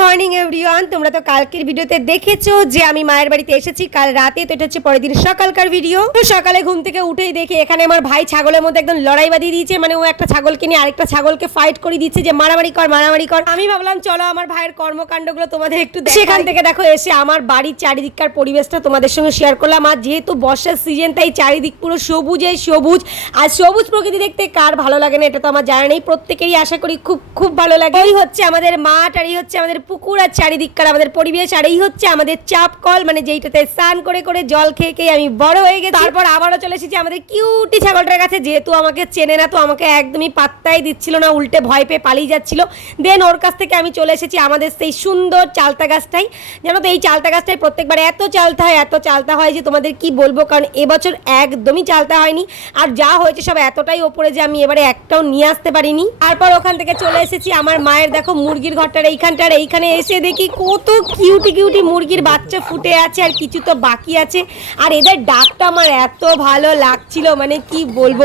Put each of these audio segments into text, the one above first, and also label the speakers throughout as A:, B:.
A: Morning everyone তোমরা তো কালকের ভিডিওতে দেখেছ যে আমি মায়ের বাড়িতে এসেছি কাল রাতে, তো এটা হচ্ছে পরের দিন সকালকার ভিডিও তো সকালে ঘুম থেকে উঠেই দেখি এখানে আমার ভাই ছাগলের মধ্যে একদম লড়াই বাঁধিয়ে দিয়েছে। মানে ও একটা ছাগলকে নিয়ে আরেকটা ছাগলকে ফাইট করে দিচ্ছে যে মারামারি কর মারামারি কর। আমি ভাবলাম, চলো আমার ভাইয়ের কর্মকাণ্ডগুলো তোমাদের একটু। সেখান থেকে দেখো, এসে আমার বাড়ির চারিদিককার পরিবেশটা তোমাদের সঙ্গে শেয়ার করলাম। আর যেহেতু বর্ষার সিজন তাই চারিদিক পুরো সবুজে সবুজ। আর সবুজ প্রকৃতি দেখতে কার ভালো লাগে না, এটা তো আমার জানা নেই। প্রত্যেকেরই আশা করি খুব খুব ভালো লাগে। এই হচ্ছে আমাদের মাঠ, আর এই হচ্ছে আমাদের পুকুর আর চারিদিককার আমাদের পরিবেশ, আর এই হচ্ছে আমাদের চাপ কল মানে যেইটাতে স্নান করে করে জল খেয়ে খেয়ে আমি বড় হয়ে গেছি। তারপর আবারও চলে এসেছি আমাদের কিউটি ছাগলটার কাছে, যেহেতু আমাকে চেনে না, তো আমাকে একদমই পাত্তাই দিচ্ছিল না, উল্টে ভয় পেয়ে পালিয়ে যাচ্ছিল। দেন ওর কাছ থেকে আমি চলে এসেছি আমাদের সেই সুন্দর চালতা গাছটাই। জানো তো, এই চালতা গাছটাই প্রত্যেকবার এত চালতা হয়, এত চালতা হয় যে তোমাদের কি বলব, কারণ এবছর একদমই চালতা হয়নি। আর যা হয়েছে সব এতটাই ওপরে যে আমি এবারে একটাও নিয়ে আসতে পারিনি। তারপর ওখান থেকে চলে এসেছি আমার মায়ের, দেখো, মুরগির ঘরটার, এইখানটার এইখানে এসে দেখি কত কিউটি কিউটি মুরগির বাচ্চা ফুটে আছে আর কিছু তো বাকি আছে। আর এদের ডাকটা আমার এত ভালো লাগছিল মানে কি বলব?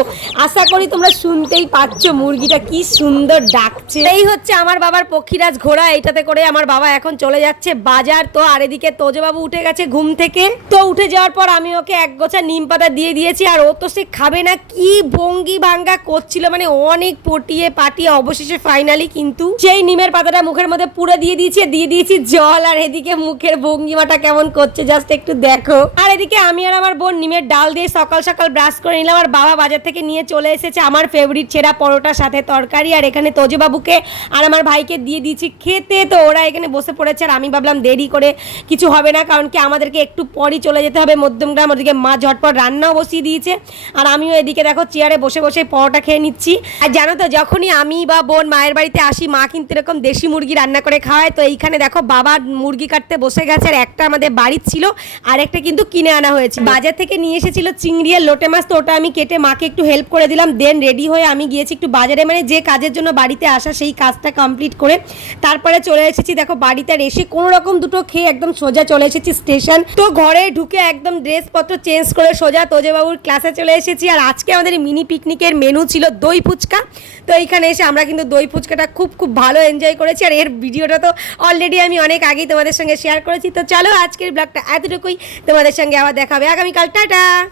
A: আশা করি তোমরা শুনতেই পাচ্ছ মুরগিটা কি সুন্দর ডাকছে। এই হচ্ছে আমার বাবার পক্ষীরাজ ঘোড়া, এইটাতে করে আমার বাবা এখন চলে যাচ্ছে বাজার। তো আর এদিকে তোজবাবু উঠে গেছে ঘুম থেকে। তো উঠে যাওয়ার পর আমি ওকে এক গোছা নিম পাতা দিয়ে দিয়েছি, আর ও তো সে খাবে না, কি ভঙ্গি ভাঙ্গা করছিল মানে অনেক পটিয়ে পাটিয়ে অবশেষে ফাইনালি কিন্তু সেই নিমের পাতাটা মুখের মধ্যে পুরো দিয়ে দিয়েছি দিয়ে দিয়েছি জল, আর এদিকে মুখের ভঙ্গিমাটা কেমন করছে জাস্ট একটু দেখো। আর এদিকে আমি আর আমার বোন নিমের ডাল দিয়ে সকাল সকাল ব্রাশ করে নিলাম, আর বাবা বাজার থেকে নিয়ে চলে এসেছে আমার ফেভারিট ছেঁড়া পরোটার সাথে তরকারি, আর এখানে তোজবাবুকে আর আমার ভাইকে দিয়ে দিয়েছি খেতে। তো ওরা এখানে বসে পড়েছে, আর আমি ভাবলাম দেরি করে কিছু হবে না, কারণ কি আমাদেরকে একটু পরই চলে যেতে হবে মধ্যমগ্রাম। ওদিকে মা ঝটপট রান্নাও বসিয়ে দিয়েছে। আর আমিও এদিকে দেখো চেয়ারে বসে বসে পরোটা খেয়ে নিচ্ছি। আর জানো তো, যখনই আমি বা বোন মায়ের বাড়িতে আসি, মা কিন্তু এরকম দেশি মুরগি রান্না করে খাওয়ায়। তো এইখানে দেখো বাবা মুরগি কাটতে বসে গেছে, আর একটা আমাদের বাড়ির ছিল, আর একটা কিন্তু কিনে আনা হয়েছে। বাজার থেকে নিয়ে এসেছিল চিংড়ি আর লোটে মাছ, তো ওটা আমি কেটে মাকে একটু হেল্প করে দিলাম দেন রেডি হয়ে আমি গিয়েছি একটু বাজারে মানে যে কাজের জন্য বাড়িতে আসা সেই কাজটা কমপ্লিট করে তারপরে চলে এসেছি, দেখো বাড়িতে, আর এসে কোনো রকম দুটো খেয়ে একদম সোজা চলে এসেছি স্টেশন তো ঘরে ঢুকে একদম ড্রেসপত্র চেঞ্জ করে সোজা তোজেবাবুর ক্লাসে চলে এসেছি, আর আজকে আমাদের মিনি পিকনিকের মেনু ছিল দই ফুচকা। তো এইখানে এসে আমরা কিন্তু দই ফুচকাটা খুব খুব ভালো এনজয় করেছি, আর এর ভিডিওটা তো অলরেডি আমি অনেক আগেই তোমাদের সঙ্গে শেয়ার করেছি। তো চলো আজকের ব্লগটা এতটুকুই। তোমাদের সঙ্গে আবার দেখাবে আগামীকাল, টাটা!